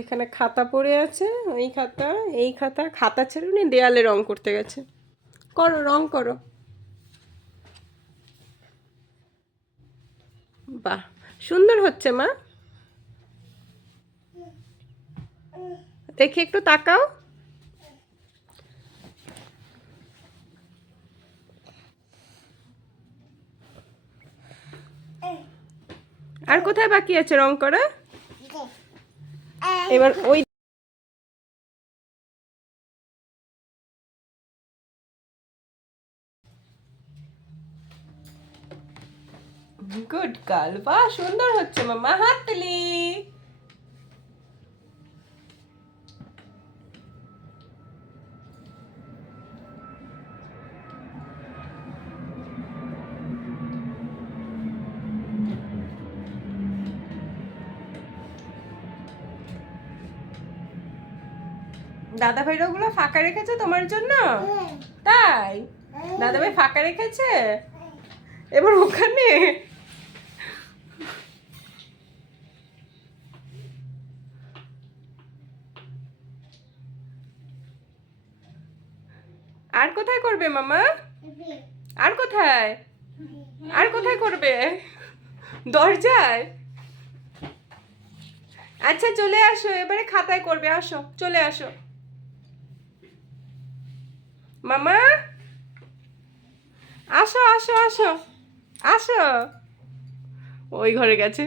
এখানে খাতা পড়ে আছে, ওই খাতা, এই খাতা, খাতা ছেড়ে উনি দেয়ালে রং করতে গেছে। করো, রং করো। বাহ, সুন্দর হচ্ছে মা। দেখি একটু তাকাও। আর কোথায় বাকি আছে রং করা? এবার ওই গুড গার্ল। বাহ, সুন্দর হচ্ছে মামা, হাততালি। দাদা ভাইরা ওগুলো ফাঁকা রেখেছে তোমার জন্য? তাই? দাদা ভাই ফাঁকা রেখেছে? এবার ওখানে আর কোথায় করবে মামা? আর কোথায়? আর কোথায় করবে? দরজায়? আচ্ছা চলে আসো, এবারে খাতায় করবে, আসো, চলে আসো মামা। আসো আসো আসো আসো। ওই ঘরে গেছে।